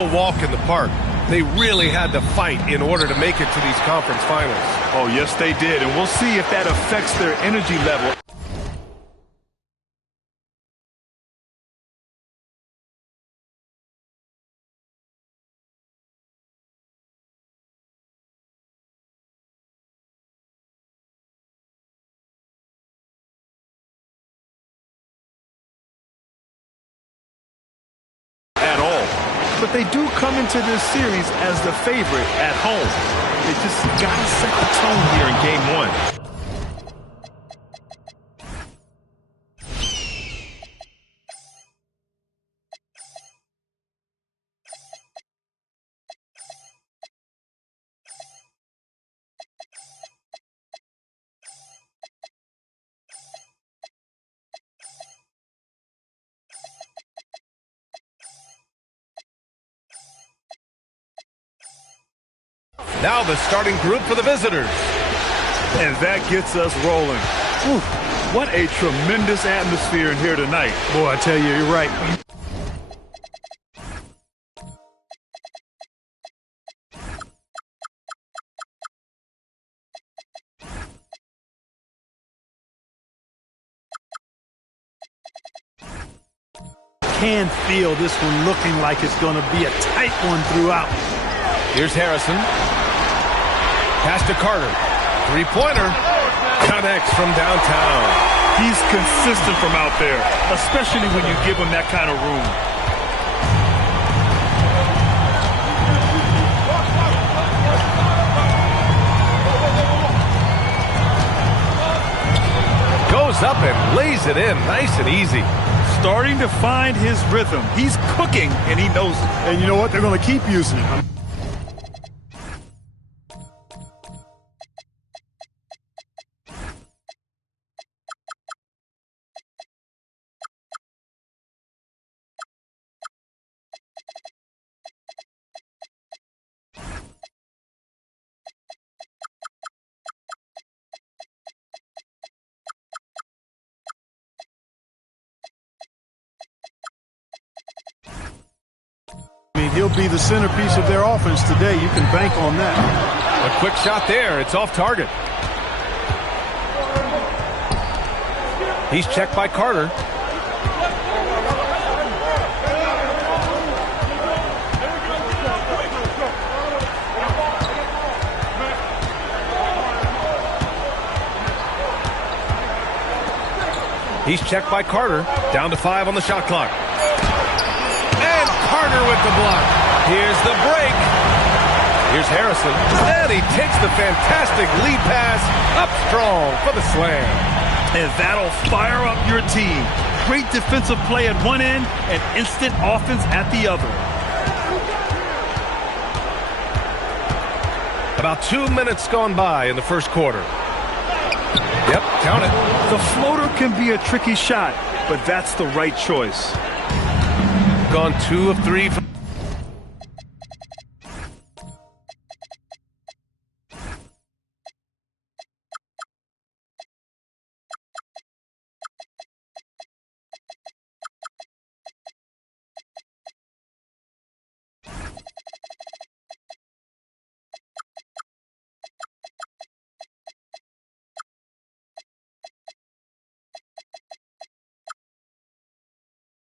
Walk in the park. They really had to fight in order to make it to these conference finals. Oh, yes, they did. And we'll see if that affects their energy level. But they do come into this series as the favorite at home. They just got to set the tone here in game one. Now the starting group for the visitors. And that gets us rolling. Whew, what a tremendous atmosphere in here tonight. Boy, I tell you, you're right. Can feel this one looking like it's going to be a tight one throughout. Here's Harrison. Pass to Carter. Three-pointer. Connects from downtown. He's consistent from out there, especially when you give him that kind of room. Goes up and lays it in. Nice and easy. Starting to find his rhythm. He's cooking, and he knows it. And you know what? They're going to keep using it. He'll be the centerpiece of their offense today. You can bank on that. A quick shot there. It's off target. He's checked by Carter. He's checked by Carter. Down to 5 on the shot clock. Carter with the block. Here's the break. Here's Harrison. And he takes the fantastic lead pass up strong for the slam. And that'll fire up your team. Great defensive play at one end and instant offense at the other. About 2 minutes gone by in the first quarter. Yep, count it. The floater can be a tricky shot, but that's the right choice. Gone 2 of 3.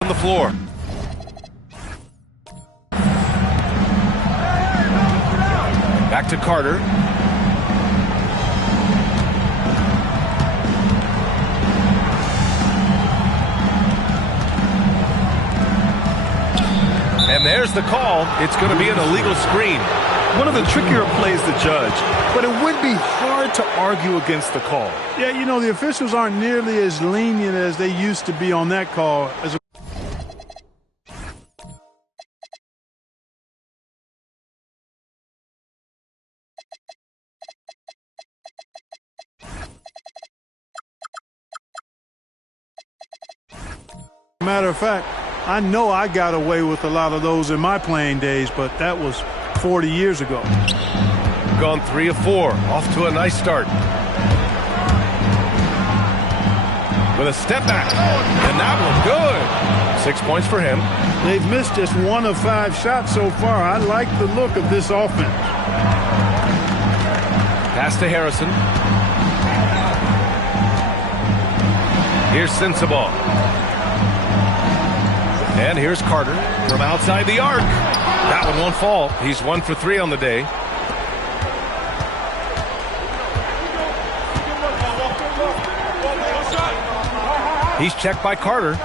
On the floor. Back to Carter. And there's the call. It's going to be an illegal screen. One of the trickier plays to judge, but it would be hard to argue against the call. Yeah, you know, the officials aren't nearly as lenient as they used to be on that call. Matter of fact, I know I got away with a lot of those in my playing days, but that was 40 years ago. Gone 3 of 4. Off to a nice start. With a step back. And that one good. 6 points for him. They've missed just 1 of 5 shots so far. I like the look of this offense. Pass to Harrison. Here's Sensabaugh. And here's Carter from outside the arc. That one won't fall. He's 1 for 3 on the day. He's checked by Carter.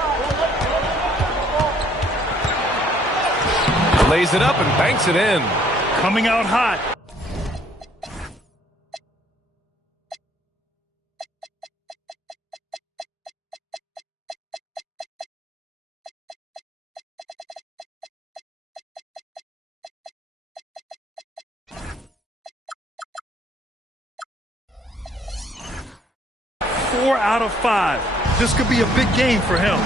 Lays it up and banks it in. Coming out hot. Four out of 5. This could be a big game for him.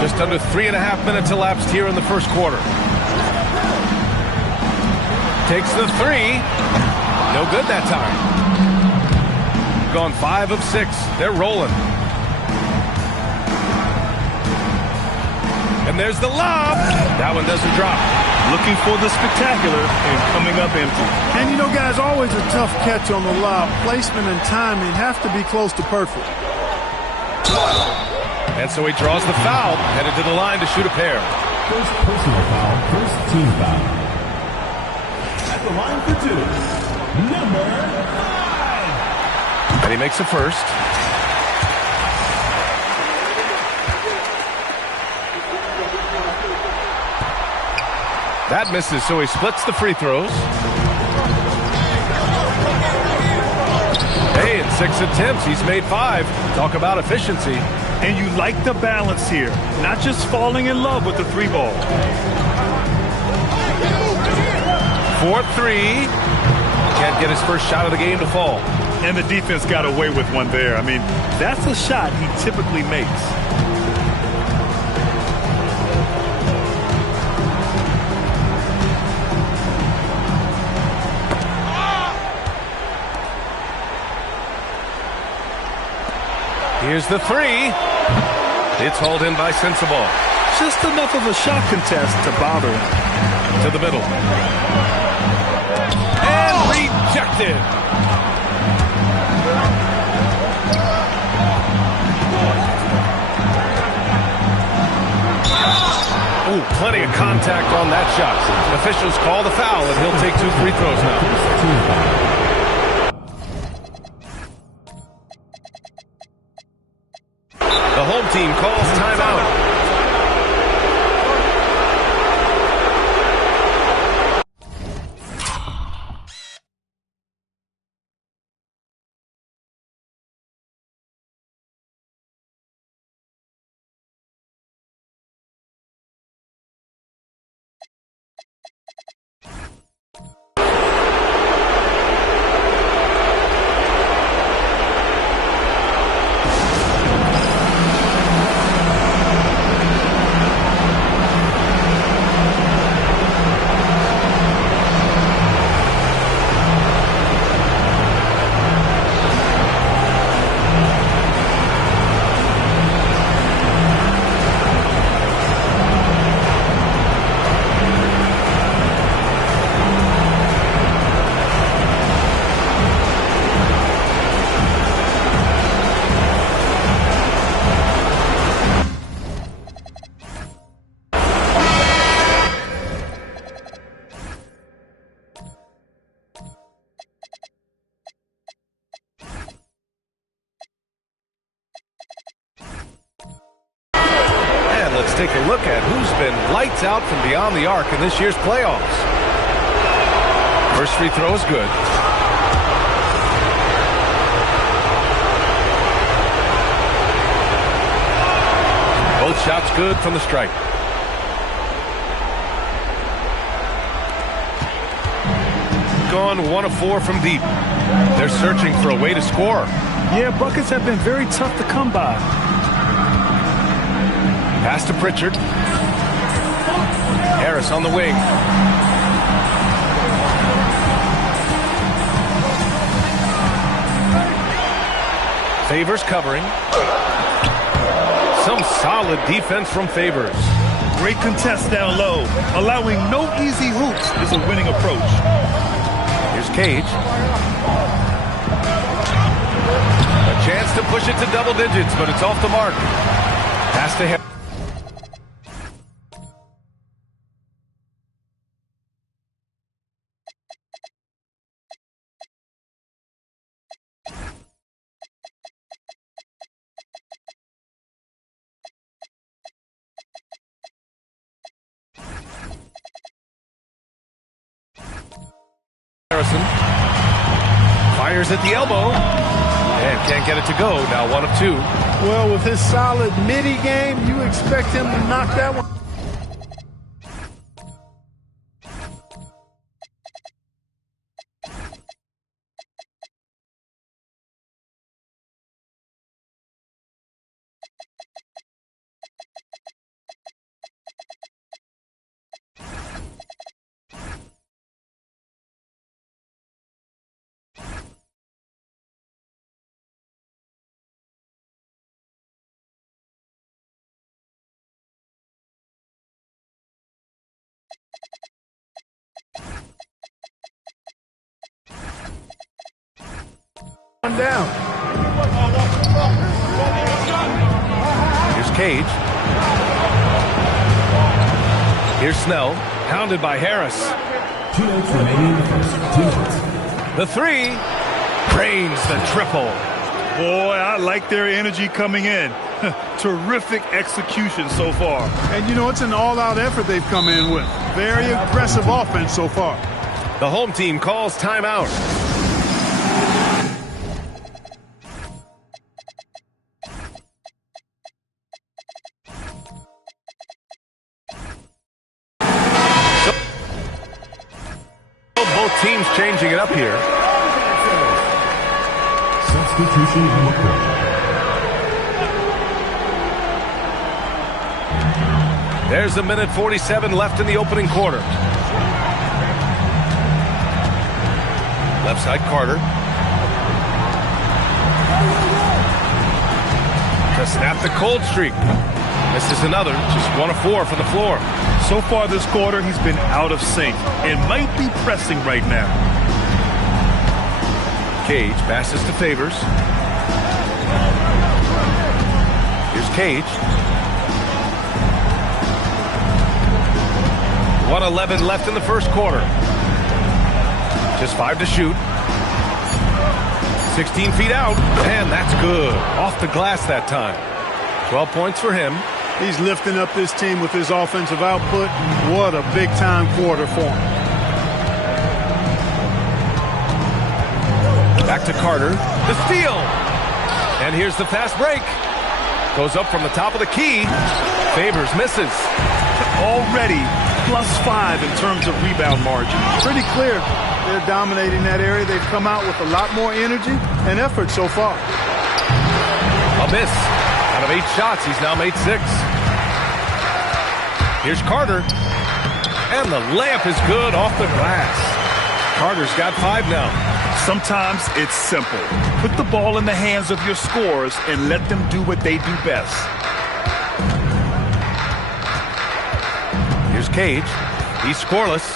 Just under 3.5 minutes elapsed here in the first quarter. Takes the 3. No good that time. Gone 5 of 6. They're rolling. And there's the lob. That one doesn't drop. Looking for the spectacular and coming up empty. And you know, guys, always a tough catch on the lob. Placement and timing have to be close to perfect. And so he draws the foul, headed to the line to shoot a pair. First personal foul, first team foul. At the line for 2, number 5. And he makes a first. That misses, so he splits the free throws. Hey, in 6 attempts, he's made 5. Talk about efficiency. And you like the balance here. Not just falling in love with the 3 ball. 4-3. Can't get his first shot of the game to fall. And the defense got away with one there. I mean, that's a shot he typically makes. Here's the 3. It's hauled in by Sensabaugh. Just enough of a shot contest to bother him. To the middle. And rejected. Ooh, plenty of contact on that shot. Officials call the foul, and he'll take 2 free throws now. The home team calls timeout. Let's take a look at who's been lights out from beyond the arc in this year's playoffs. First free throw is good. Both shots good from the stripe. Gone 1 of 4 from deep. They're searching for a way to score. Yeah, buckets have been very tough to come by. Pass to Pritchard. Harris on the wing. Favors covering. Some solid defense from Favors. Great contest down low. Allowing no easy hoops is a winning approach. Here's Cage. A chance to push it to double digits, but it's off the mark. Pass to him. Harrison fires at the elbow and can't get it to go. Now 1 of 2. Well, with his solid midi game, you expect him to knock that one. Down. Here's Cage. Here's Snell, pounded by Harris. 2 minutes remaining in the first. Deacons. The 3, cranes the triple. Boy, I like their energy coming in. Terrific execution so far. And you know, it's an all-out effort they've come in with. Very aggressive offense so far. The home team calls timeout. Both teams changing it up here. Substitution on the court. There's 1:47 left in the opening quarter. Left side Carter. To snap the cold streak. This is another, just 1 of 4 from the floor. So far this quarter, he's been out of sync and might be pressing right now. Cage passes to Favors. Here's Cage. 1:11 left in the first quarter. Just 5 to shoot. 16 feet out, and that's good. Off the glass that time. 12 points for him. He's lifting up this team with his offensive output. What a big-time quarter for him. Back to Carter. The steal. And here's the fast break. Goes up from the top of the key. Favors misses. Already +5 in terms of rebound margin. Pretty clear. They're dominating that area. They've come out with a lot more energy and effort so far. A miss. Out of 8 shots, he's now made 6. Here's Carter. And the layup is good off the glass. Carter's got 5 now. Sometimes it's simple. Put the ball in the hands of your scorers and let them do what they do best. Here's Cage. He's scoreless.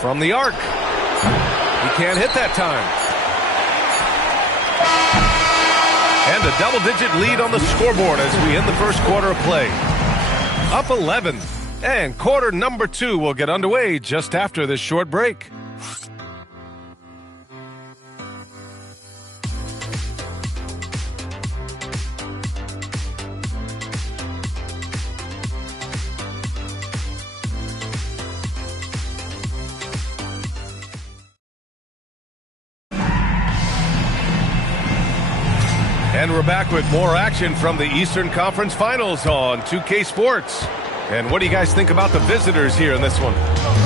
From the arc. He can't hit that time. And a double-digit lead on the scoreboard as we end the first quarter of play. Up 11. And quarter number 2 will get underway just after this short break. And we're back with more action from the Eastern Conference Finals on 2K Sports. And what do you guys think about the visitors here in this one?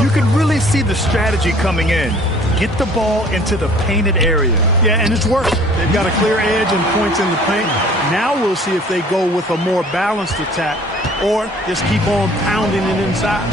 You can really see the strategy coming in. Get the ball into the painted area. Yeah, and it's working. They've got a clear edge and points in the paint. Now we'll see if they go with a more balanced attack or just keep on pounding it inside.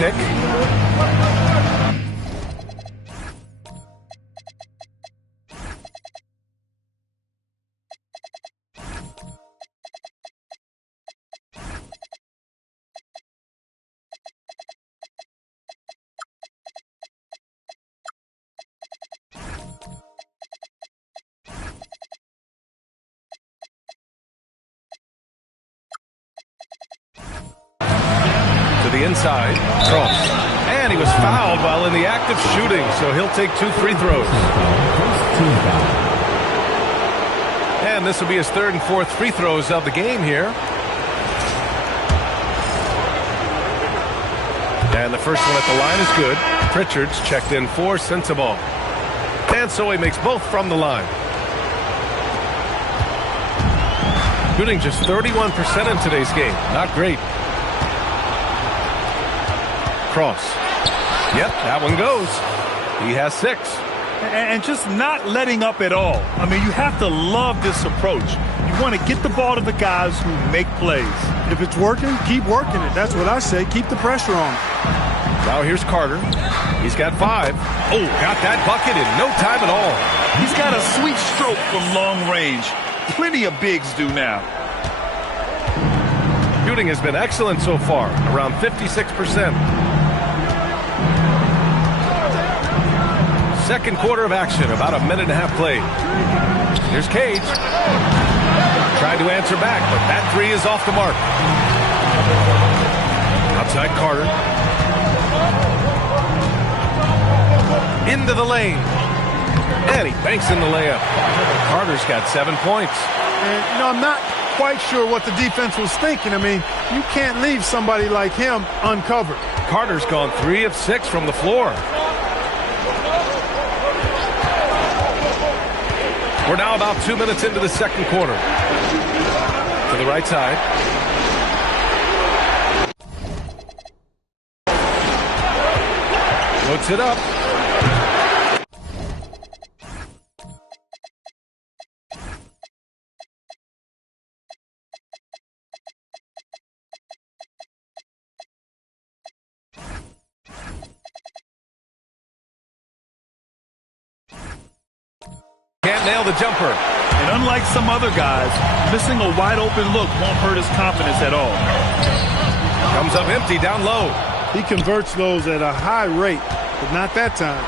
Nick. The inside, cross, and he was fouled while in the act of shooting, so he'll take 2 free throws. And this will be his 3rd and 4th free throws of the game here. And the first one at the line is good. Pritchard's checked in for Sensabaugh. And so he makes both from the line. Shooting just 31% in today's game. Not great. Cross. Yep, that one goes. He has 6. And just not letting up at all. I mean, you have to love this approach. You want to get the ball to the guys who make plays. If it's working, keep working it. That's what I say. Keep the pressure on. Now here's Carter. He's got 5. Oh, got that bucket in no time at all. He's got a sweet stroke from long range. Plenty of bigs do now. Shooting has been excellent so far, around 56%. Second quarter of action, about a minute and a half played. Here's Cage. Tried to answer back, but that 3 is off the mark. Outside Carter. Into the lane. And he banks in the layup. Carter's got 7 points. And, I'm not quite sure what the defense was thinking. I mean, you can't leave somebody like him uncovered. Carter's gone 3 of 6 from the floor. We're now about 2 minutes into the second quarter. To the right side. Puts it up. Can't nail the jumper. And unlike some other guys, missing a wide-open look won't hurt his confidence at all. Comes up empty down low. He converts those at a high rate, but not that time.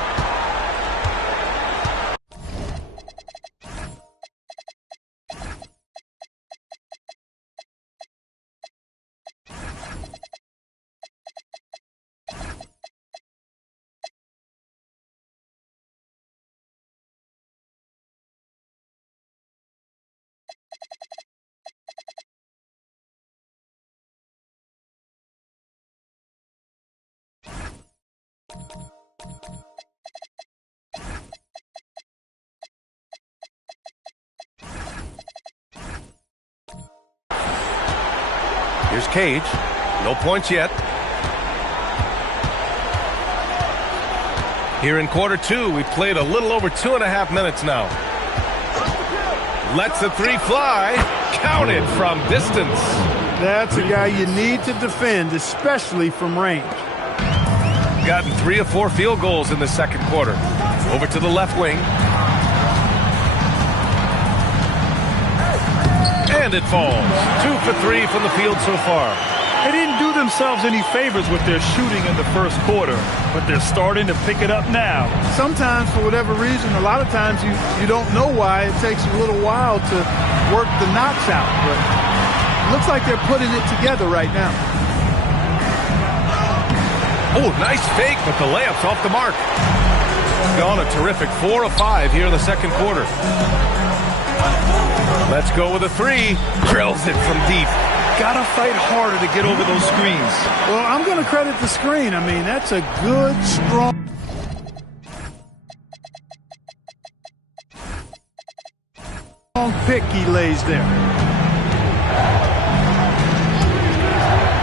Here's Cage. No points yet. Here in quarter 2, we've played a little over 2.5 minutes now. Lets the 3 fly. Counted from distance. That's a guy you need to defend, especially from range. Gotten 3 of 4 field goals in the second quarter. Over to the left wing. And it falls. 2 for 3 from the field so far. They didn't do themselves any favors with their shooting in the first quarter, but they're starting to pick it up now. Sometimes, for whatever reason, a lot of times you don't know why. It takes a little while to work the knocks out, but it looks like they're putting it together right now. Oh, nice fake, but the layup's off the mark. Gone a terrific 4 of 5 here in the second quarter. Let's go with a 3. Drills it from deep. Gotta fight harder to get over those screens. Well, I'm going to credit the screen. I mean, that's a good, strong pick he lays there.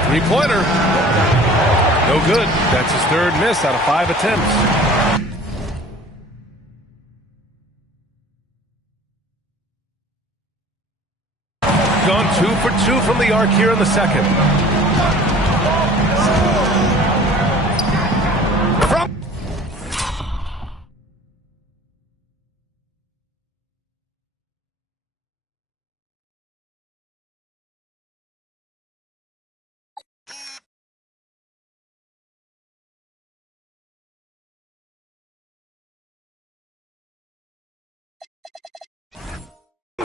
3-pointer. No good. That's his 3rd miss out of 5 attempts. Gone 2 for 2 from the arc here in the second.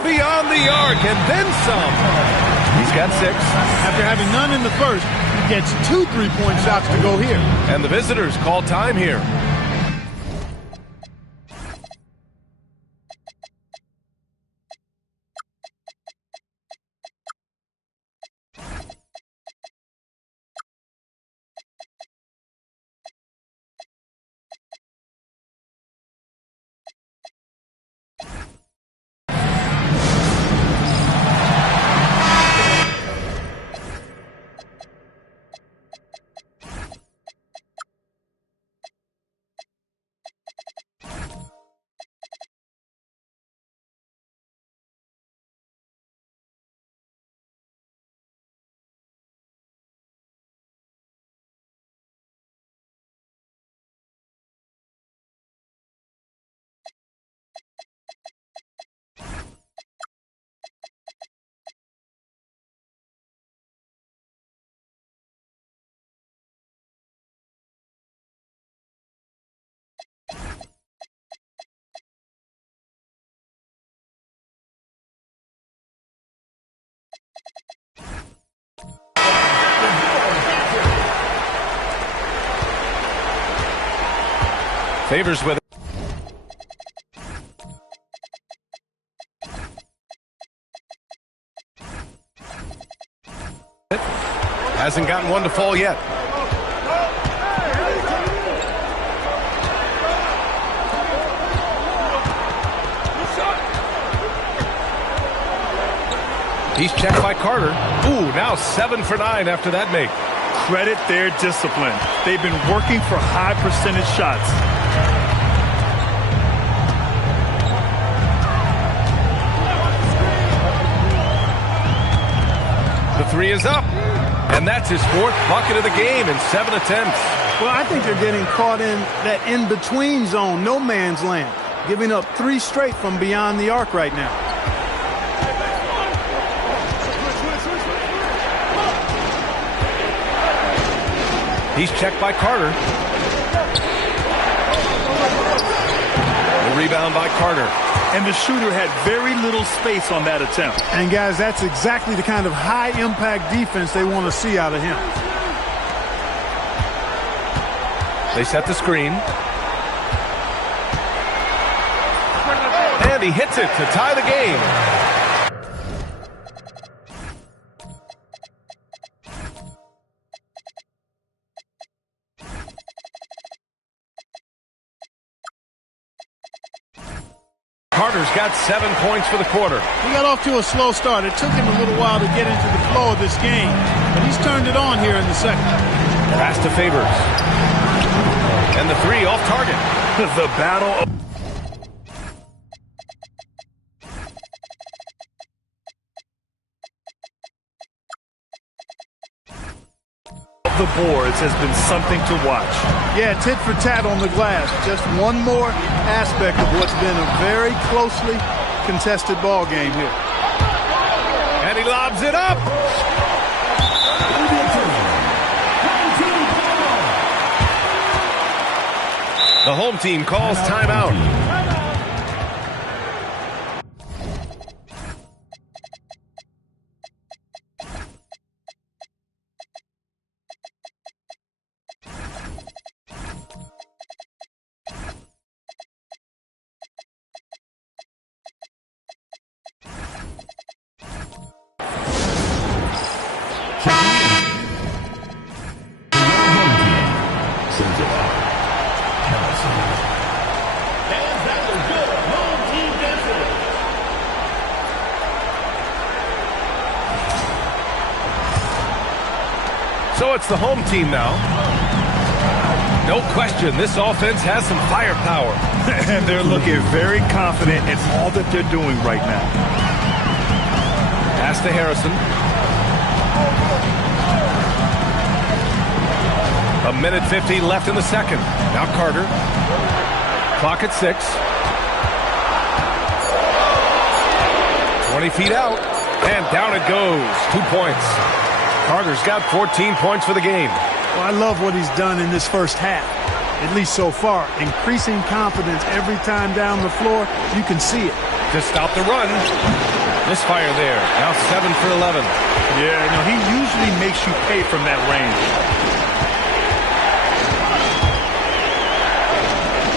beyond the arc and then some. He's got 6. After having none in the first, he gets 2 3-point shots to go here. And the visitors call time here. Favors with it. Hasn't gotten one to fall yet. He's checked by Carter. Ooh, now 7 for 9 after that make. Credit their discipline. They've been working for high percentage shots. The 3 is up. And that's his 4th bucket of the game in 7 attempts. Well, I think they're getting caught in that in-between zone, no man's land, giving up 3 straight from beyond the arc right now. He's checked by Carter. The rebound by Carter. And the shooter had very little space on that attempt. And, guys, that's exactly the kind of high-impact defense they want to see out of him. They set the screen. And he hits it to tie the game. Carter's got 7 points for the quarter. He got off to a slow start. It took him a little while to get into the flow of this game, but he's turned it on here in the second. Pass to Favors. And the 3 off target. The battle of the boards has been something to watch. Yeah, tit for tat on the glass. Just one more aspect of what's been a very closely contested ball game here. And he lobs it up. The home team calls timeout. So it's the home team now. No question, this offense has some firepower. And they're looking very confident in all that they're doing right now. Pass to Harrison. A minute 50 left in the second. Now Carter. Clock at 6. 20 feet out. And down it goes. 2 points. Carter's got 14 points for the game. Well, I love what he's done in this first half, at least so far. Increasing confidence every time down the floor. You can see it. to stop the run. Misfire there. Now 7 for 11. Yeah, no, he usually makes you pay from that range.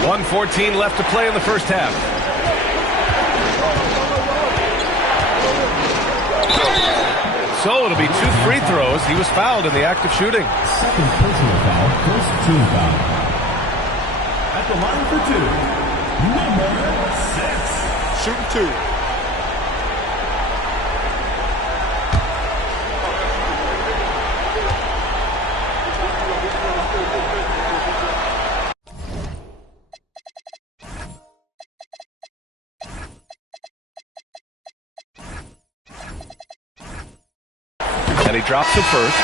1:14 left to play in the first half. So it'll be 2 free throws. He was fouled in the act of shooting. Second personal foul, first team foul. At the line for 2, number 6. Shooting 2. And he drops it first.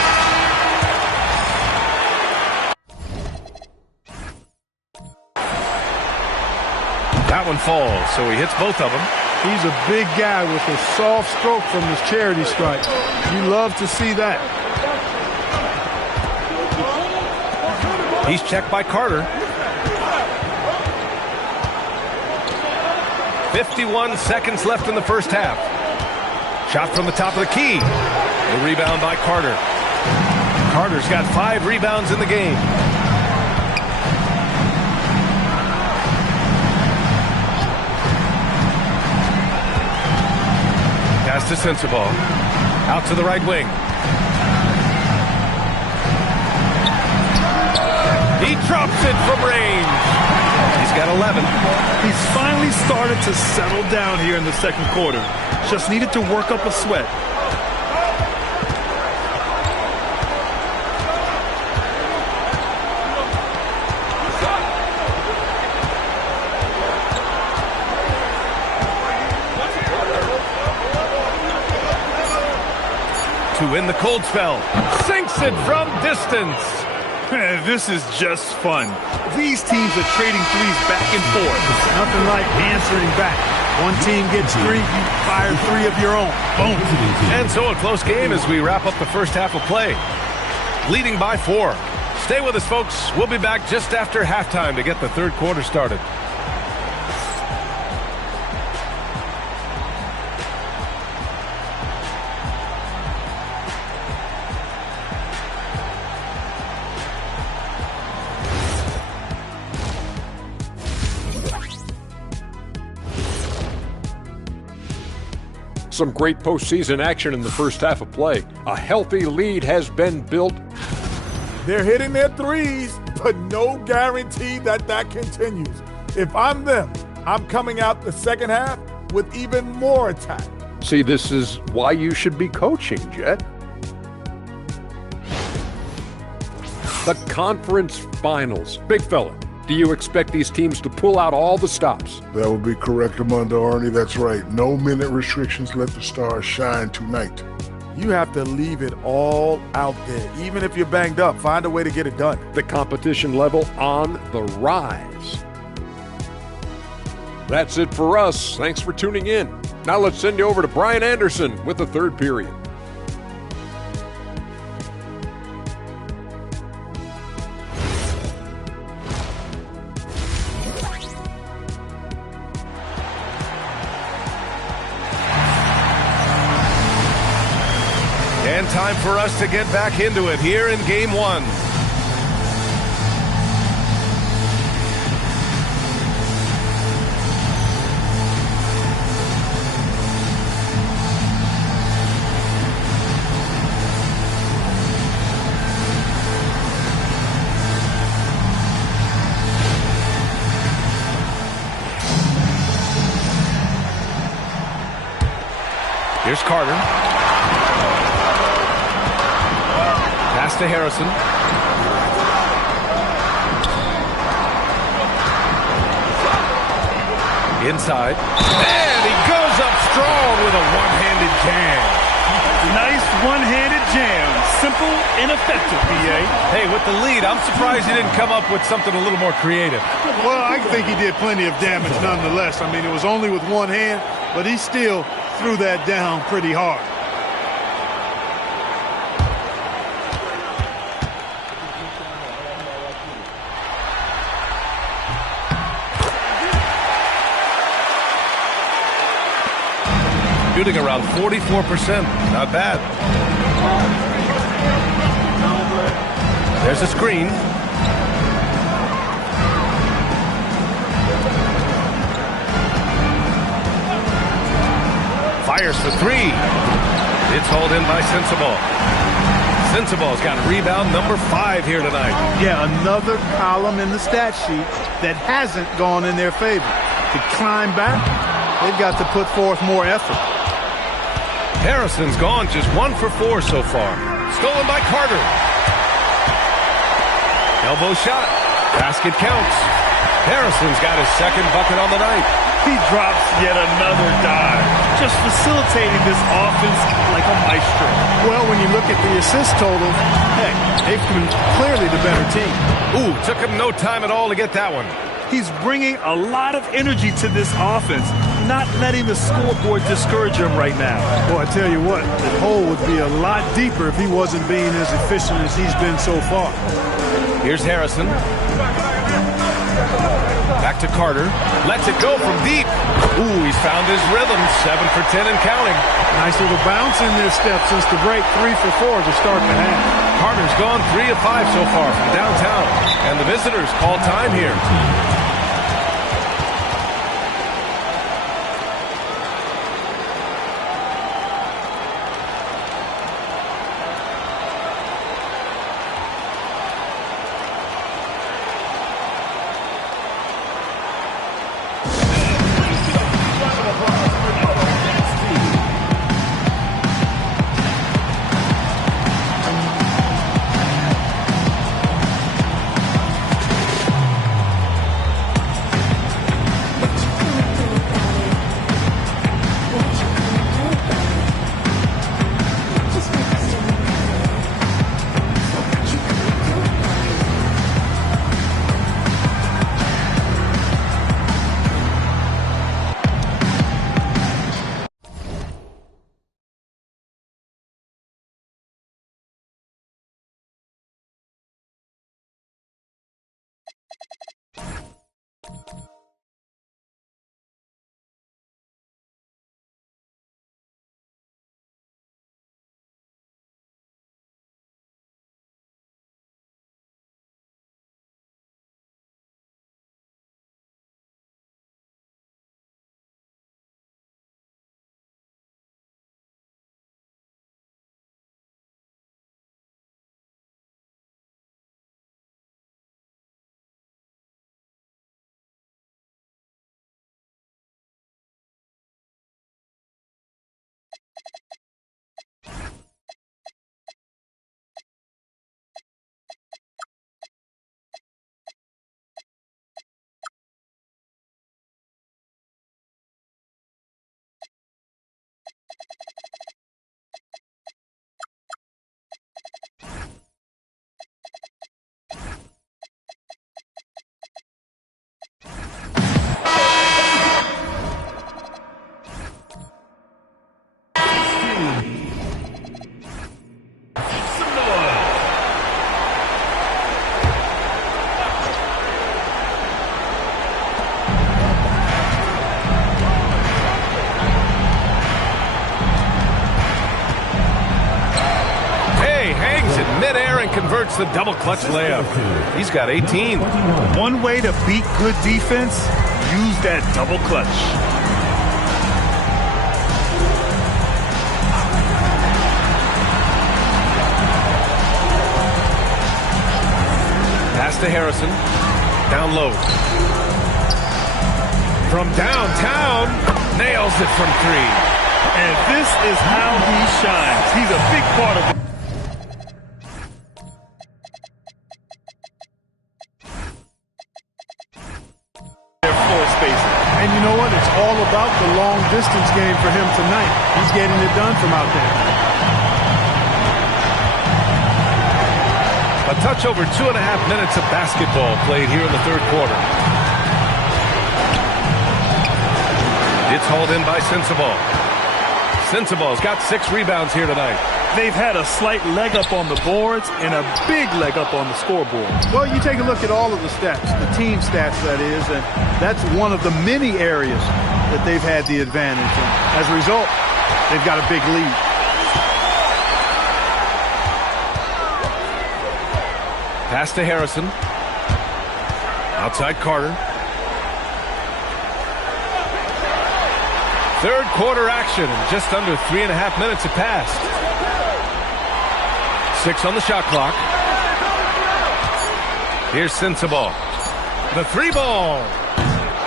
That one falls, so he hits both of them. He's a big guy with a soft stroke from his charity stripe. You love to see that. He's checked by Carter. 51 seconds left in the first half. Shot from the top of the key. The rebound by Carter. Carter's got 5 rebounds in the game. Pass to Sensabaugh. Out to the right wing. He drops it from range. He's got 11. He's finally started to settle down here in the second quarter. Just needed to work up a sweat. To win the cold spell. Sinks it from distance. This is just fun. These teams are trading threes back and forth. Nothing like answering back. One team gets 3, you fire 3 of your own. Boom. And so a close game as we wrap up the first half of play. Leading by 4. Stay with us, folks. We'll be back just after halftime to get the third quarter started. Some great postseason action in the first half of play. A healthy lead has been built. They're hitting their threes, but no guarantee that that continues. If I'm them, I'm coming out the second half with even more attack. See, this is why you should be coaching, Jet. The conference finals. Big fella, do you expect these teams to pull out all the stops? That would be correct, Armando Arnie. That's right. No minute restrictions. Let the stars shine tonight. You have to leave it all out there. Even if you're banged up, find a way to get it done. The competition level on the rise. That's it for us. Thanks for tuning in. Now let's send you over to Brian Anderson with the third period. And time for us to get back into it here in Game 1. Here's Carter. Pass to Harrison. Inside. And he goes up strong with a one-handed jam. Nice one-handed jam. Simple and effective, PA. Hey, with the lead, I'm surprised he didn't come up with something a little more creative. Well, I think he did plenty of damage nonetheless. I mean, it was only with one hand, but he still threw that down pretty hard. shooting around 44%. Not bad. There's a screen. Fires for three. It's hauled in by Sensible. Sensible's got rebound number 5 here tonight. Yeah, another column in the stat sheet that hasn't gone in their favor. To climb back, they've got to put forth more effort. Harrison's gone just 1 for 4 so far. Stolen by Carter. Elbow shot. Basket counts. Harrison's got his second bucket on the night. He drops yet another dive, just facilitating this offense like a maestro. Well, when you look at the assist totals, heck, they've been clearly the better team. Ooh, took him no time at all to get that one. He's bringing a lot of energy to this offense, not letting the scoreboard discourage him right now. Boy, I tell you what, the hole would be a lot deeper if he wasn't being as efficient as he's been so far. Here's Harrison. Back to Carter. Lets it go from deep. Ooh, he's found his rhythm. 7 for 10 and counting. Nice little bounce in their step since the break. 3 for 4 to start the half. Carter's gone 3 of 5 so far from downtown. And the visitors call time here. Converts the double clutch layup. He's got 18. One way to beat good defense, use that double clutch. Pass to Harrison. Down low. From downtown, nails it from 3. And this is how he shines. He's a big part of it. And you know what? It's all about the long distance game for him tonight. He's getting it done from out there. A touch over 2.5 minutes of basketball played here in the third quarter. It's hauled in by Sensible. Sensible's got 6 rebounds here tonight. They've had a slight leg up on the boards and a big leg up on the scoreboard. Well, you take a look at all of the stats, the team stats that is, and that's one of the many areas that they've had the advantage. And as a result, they've got a big lead. Pass to Harrison. Outside Carter. Third quarter action, and just under 3.5 minutes have passed. 6 on the shot clock. Here's Sensabaugh. The 3 ball.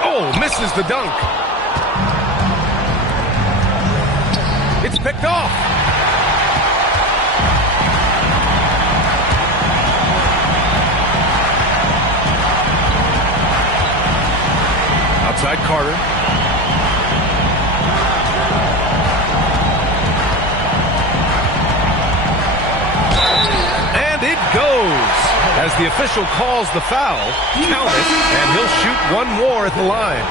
Oh, misses the dunk. It's picked off. Outside Carter. And it goes. As the official calls the foul, count it, and he'll shoot one more at the line.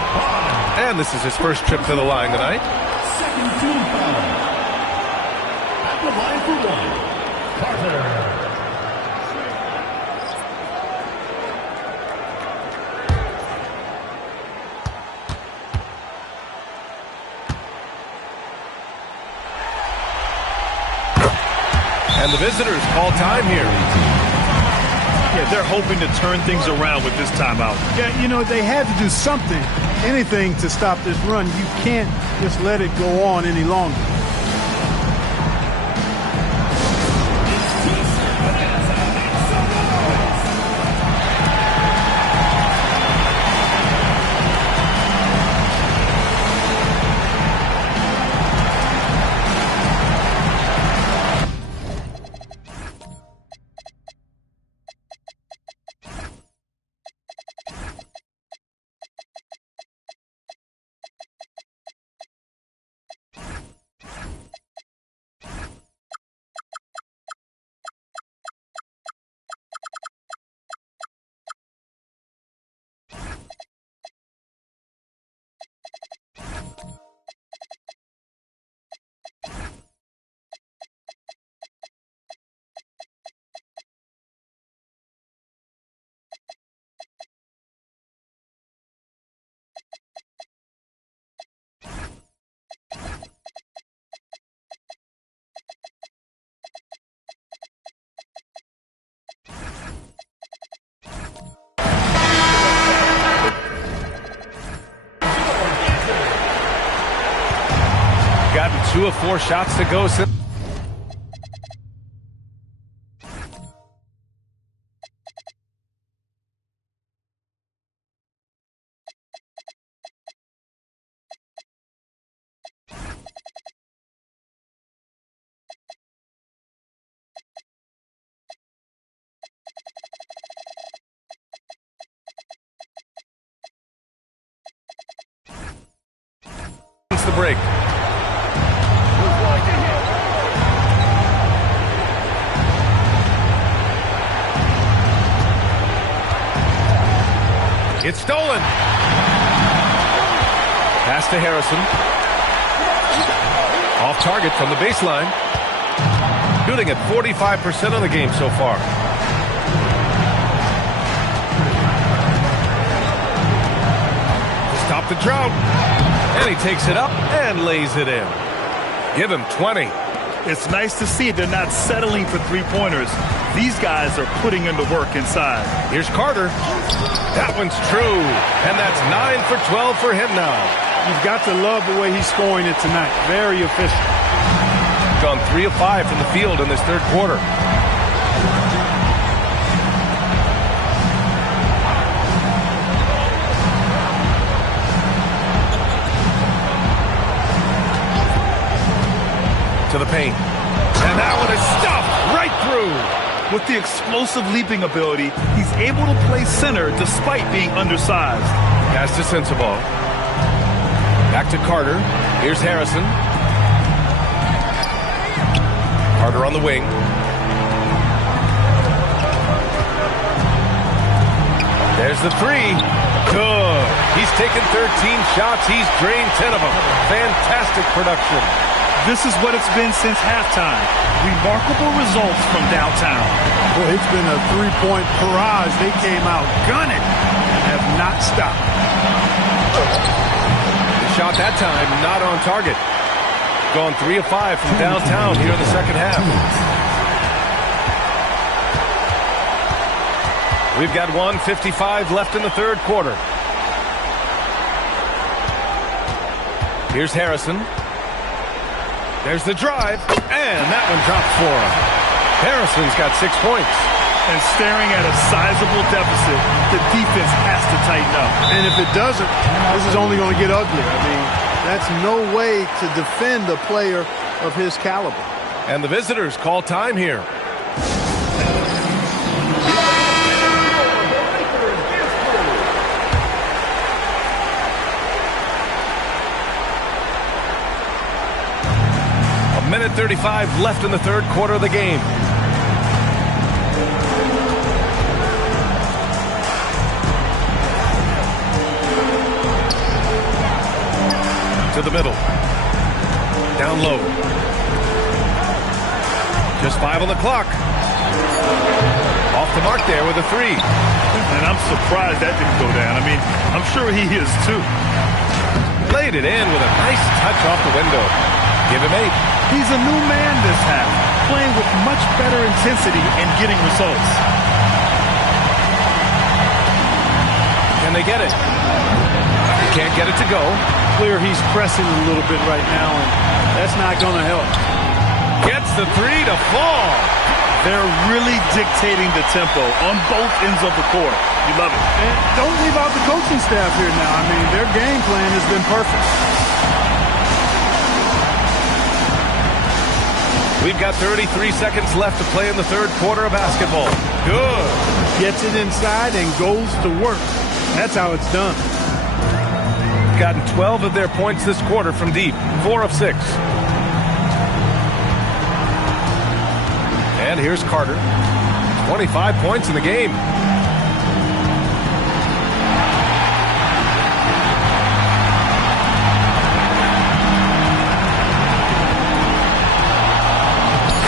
And this is his first trip to the line tonight. Second team foul. At the line for 1, Carter. And the visitors call time here. Yeah, they're hoping to turn things around with this timeout. Yeah, you know, they had to do something, anything to stop this run. You can't just let it go on any longer. Gotten 2 of 4 shots to go since. The break. It's stolen. Pass to Harrison. Off target from the baseline. Shooting at 45% of the game so far. To stop the drought. And he takes it up and lays it in. Give him 20. It's nice to see they're not settling for three-pointers. These guys are putting in the work inside. Here's Carter. That one's true. And that's 9 for 12 for him now. You've got to love the way he's scoring it tonight. Very efficient. Gone 3 of 5 from the field in this third quarter. To the paint. And that one is stuffed right through. With the explosive leaping ability, he's able to play center despite being undersized. Pass to Sensabaugh. Back to Carter. Here's Harrison. Carter on the wing. There's the 3. Good. He's taken 13 shots. He's drained 10 of them. Fantastic production. This is what it's been since halftime. Remarkable results from downtown. Well, it's been a three-point barrage. They came out gunning and have not stopped. The shot that time not on target. Going 3 of 5 from downtown here in the second half. We've got 1:55 left in the third quarter. Here's Harrison. There's the drive, and that one dropped for him. Harrison's got 6 points. And staring at a sizable deficit, the defense has to tighten up. And if it doesn't, this is only going to get ugly. I mean, that's no way to defend a player of his caliber. And the visitors call time here. A minute 35 left in the third quarter of the game. To the middle. Down low. Just 5 on the clock. Off the mark there with a 3. And I'm surprised that didn't go down. I mean, I'm sure he is too. Laid it in with a nice touch off the window. Give him 8. He's a new man this half, playing with much better intensity and getting results. Can they get it? He can't get it to go. Clear he's pressing a little bit right now, and that's not going to help. Gets the 3 to fall. They're really dictating the tempo on both ends of the court. You love it. And don't leave out the coaching staff here now. I mean, their game plan has been perfect. We've got 33 seconds left to play in the third quarter of basketball. Good. Gets it inside and goes to work. That's how it's done. Gotten 12 of their points this quarter from deep. 4 of 6. And here's Carter. 25 points in the game.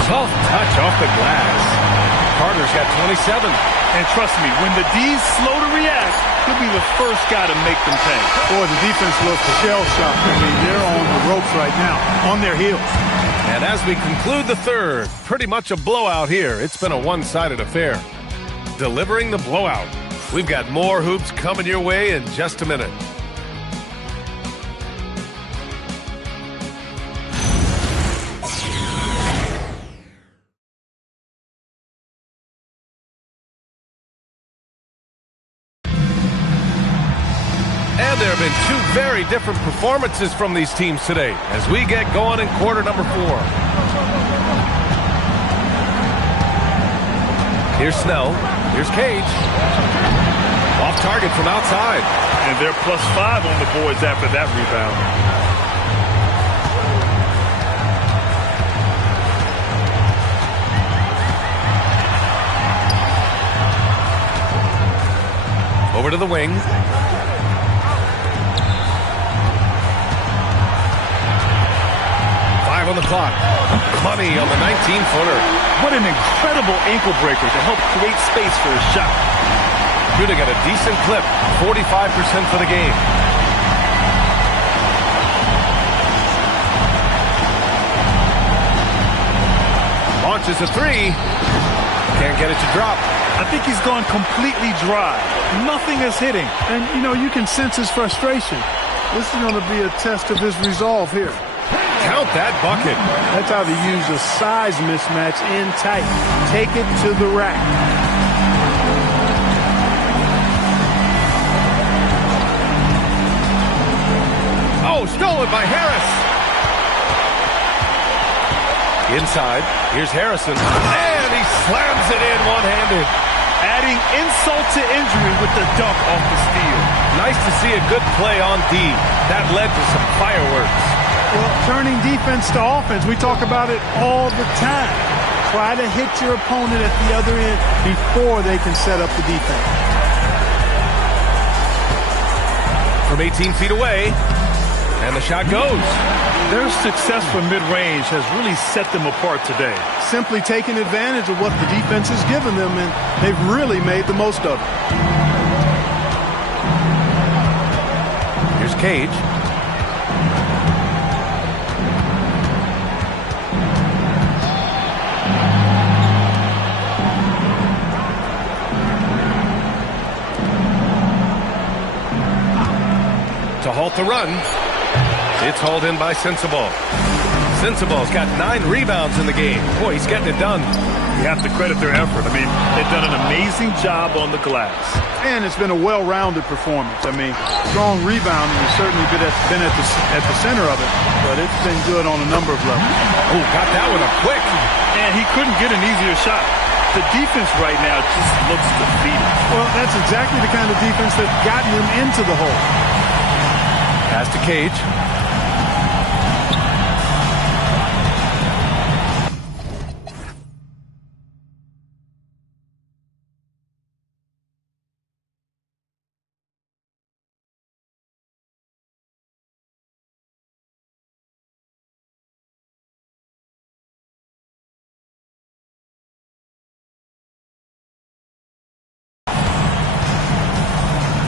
Soft touch off the glass. Carter's got 27. And trust me, when the D's slow to react, he'll be the first guy to make them pay. Boy, the defense looks shell-shocked. I mean, they're on the ropes right now, on their heels. And as we conclude the third, pretty much a blowout here. It's been a one-sided affair. Delivering the blowout. We've got more hoops coming your way in just a minute. And there have been 2 very different performances from these teams today as we get going in quarter number 4. Here's Snell. Here's Cage. Off target from outside. And they're +5 on the boards after that rebound. Over to the wing. On the clock. Money on the 19-footer. What an incredible ankle breaker to help create space for his shot. Shooting at a decent clip, 45% for the game. Launches a 3. Can't get it to drop. I think he's gone completely dry. Nothing is hitting. And, you know, you can sense his frustration. This is going to be a test of his resolve here. Count that bucket. That's how to use a size mismatch in tight. Take it to the rack. Oh, stolen by Harris. Inside. Here's Harrison. And he slams it in one-handed. Adding insult to injury with the dunk off the steal. Nice to see a good play on D. That led to some fireworks. Well, turning defense to offense, we talk about it all the time. Try to hit your opponent at the other end before they can set up the defense. From 18 feet away, and the shot goes. Their success from mid-range has really set them apart today. Simply taking advantage of what the defense has given them, and they've really made the most of it. Here's Cage. halt the run. It's hauled in by Sensaball. Sensaball's got 9 rebounds in the game. Boy, he's getting it done. You have to credit their effort. I mean, they've done an amazing job on the glass. And it's been a well-rounded performance. I mean, strong rebounding has certainly been at the center of it, but it's been good on a number of levels. Oh, got that one up quick. And he couldn't get an easier shot. The defense right now just looks defeated. Well, that's exactly the kind of defense that's gotten them into the hole. Pass to Cage.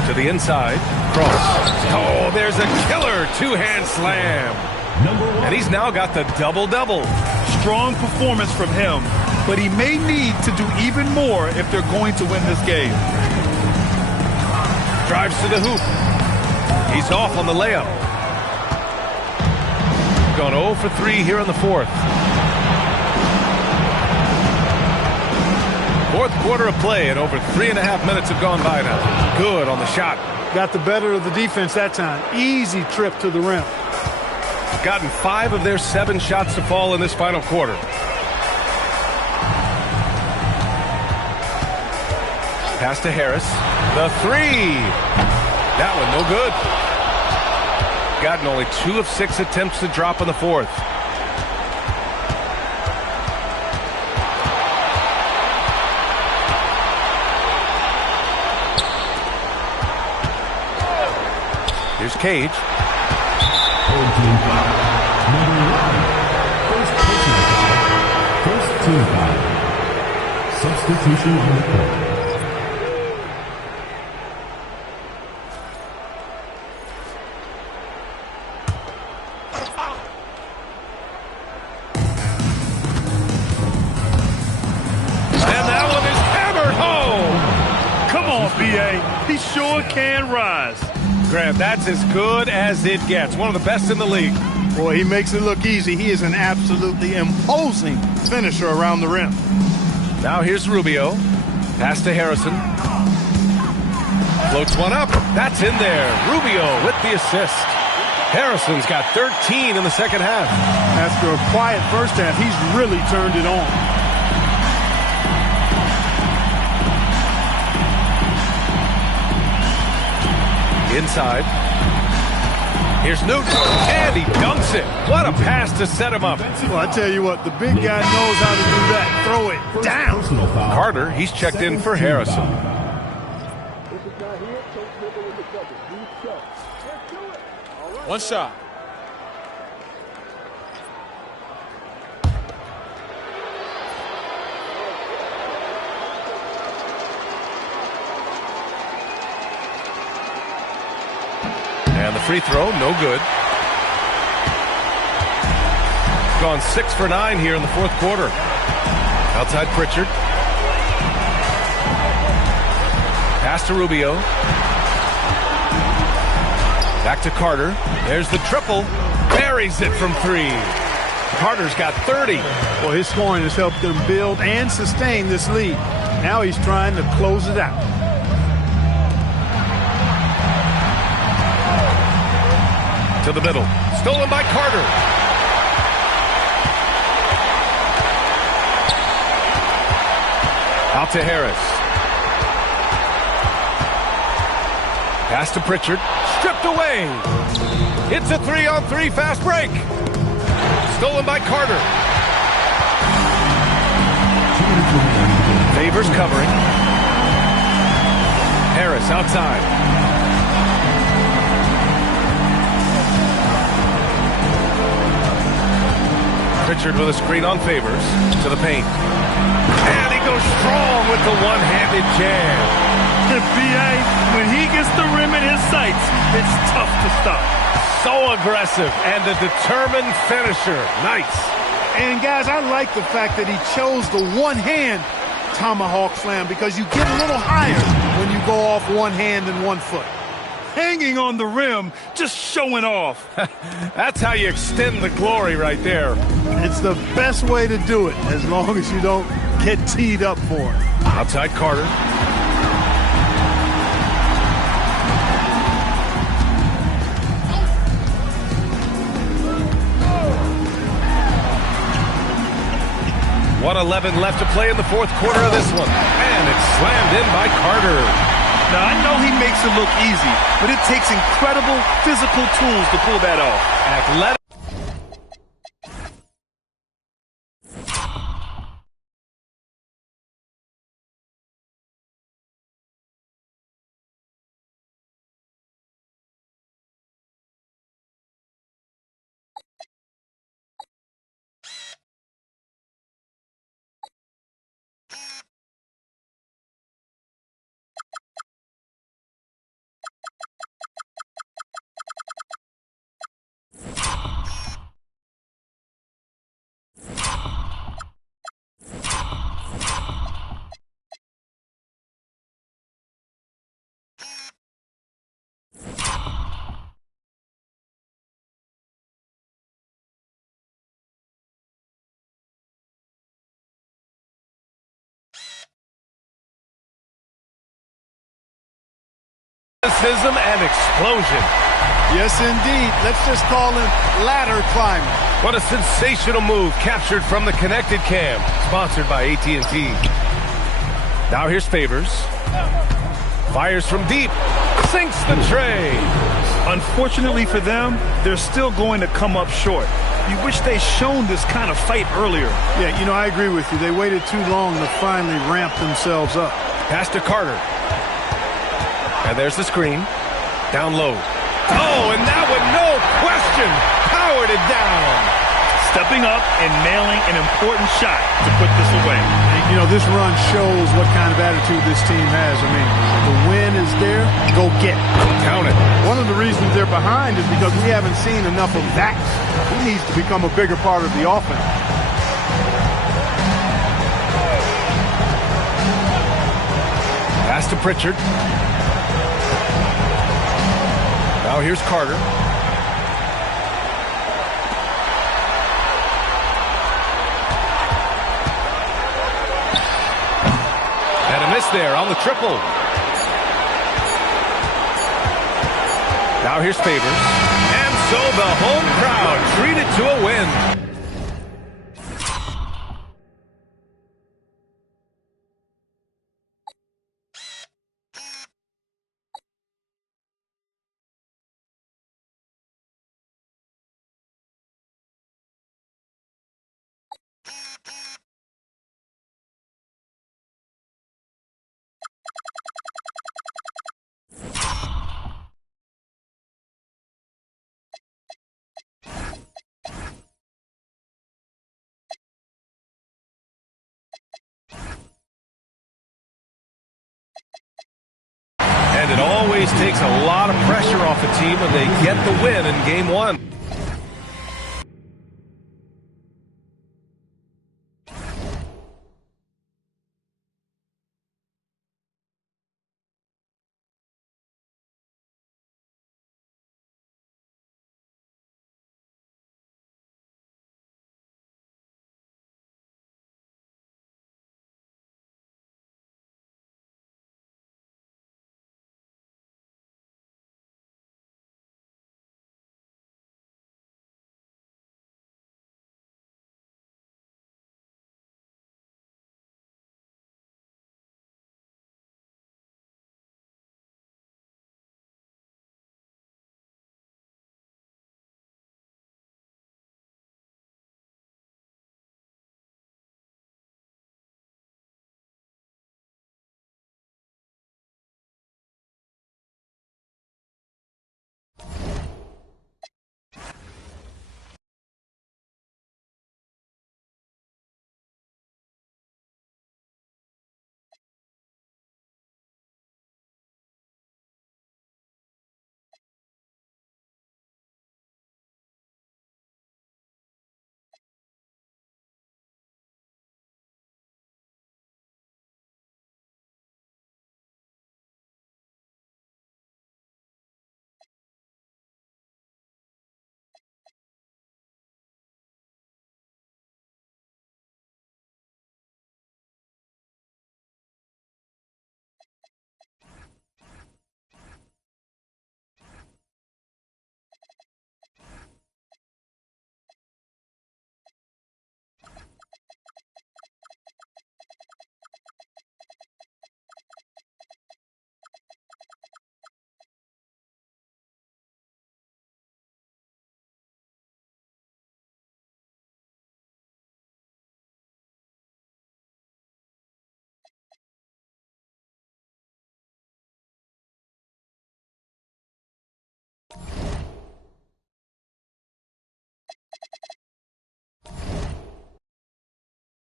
To the inside. Cross. Oh, there's a killer two-hand slam. And he's now got the double-double. Strong performance from him, but he may need to do even more if they're going to win this game. Drives to the hoop. He's off on the layup. Gone 0 for 3 here in the fourth. Fourth quarter of play, and over 3.5 minutes have gone by now. Good on the shot. Got the better of the defense that time. Easy trip to the rim. Gotten 5 of their 7 shots to fall in this final quarter. Pass to Harris. The 3. That one no good. Gotten only 2 of 6 attempts to drop in the fourth. Here's Cage. First team foul. Substitution on the court. And that one is hammered home. Come on, B.A. He sure can rise. Graham, that's as good as it gets. One of the best in the league. Boy, he makes it look easy. He is an absolutely imposing finisher around the rim. Now here's Rubio. Pass to Harrison. Floats one up. That's in there. Rubio with the assist. Harrison's got 13 in the second half. After a quiet first half, he's really turned it on. Inside. Here's Newton, and he dunks it. What a pass to set him up. Well, I tell you what, the big guy knows how to do that. Throw it down. Carter, he's checked in for Harrison. One shot. And the free throw, no good. Gone 6 for 9 here in the fourth quarter. Outside Pritchard. Pass to Rubio. Back to Carter. There's the triple. Buries it from 3. Carter's got 30. Well, his scoring has helped them build and sustain this lead. Now he's trying to close it out. To the middle. Stolen by Carter. Out to Harris. Pass to Pritchard. Stripped away. It's a 3-on-3 fast break. Stolen by Carter. Favors covering. Harris outside. Pritchard with a screen on Favors to the paint. And he goes strong with the one-handed jam. B.A., when he gets the rim in his sights, it's tough to stop. So aggressive and a determined finisher. Nice. And, guys, I like the fact that he chose the one-hand tomahawk slam because you get a little higher when you go off one hand and 1 foot. hanging on the rim, just showing off. That's how you extend the glory right there. It's the best way to do it, as long as you don't get teed up for it. Outside Carter. .111 left to play in the fourth quarter of this one. And it's slammed in by Carter. Now, I know he makes it look easy, but it takes incredible physical tools to pull that off. Athletic. And explosion. Yes, indeed. Let's just call him ladder climbing. What a sensational move captured from the connected cam. Sponsored by AT&T. Now here's Favors. Fires from deep. Sinks the tray. Unfortunately for them, they're still going to come up short. You wish they'd shown this kind of fight earlier. Yeah, you know, I agree with you. They waited too long to finally ramp themselves up. Pass to Carter. And there's the screen. Down low. Oh, and that one, no question, powered it down. Stepping up and nailing an important shot to put this away. You know, this run shows what kind of attitude this team has. I mean, the win is there, go get it. Count it. One of the reasons they're behind is because we haven't seen enough of that. He needs to become a bigger part of the offense. Pass to Pritchard. Now here's Carter. And a miss there on the triple. Now here's Favors. And so the home crowd treated to a win. And it always takes a lot of pressure off a team when they get the win in game one.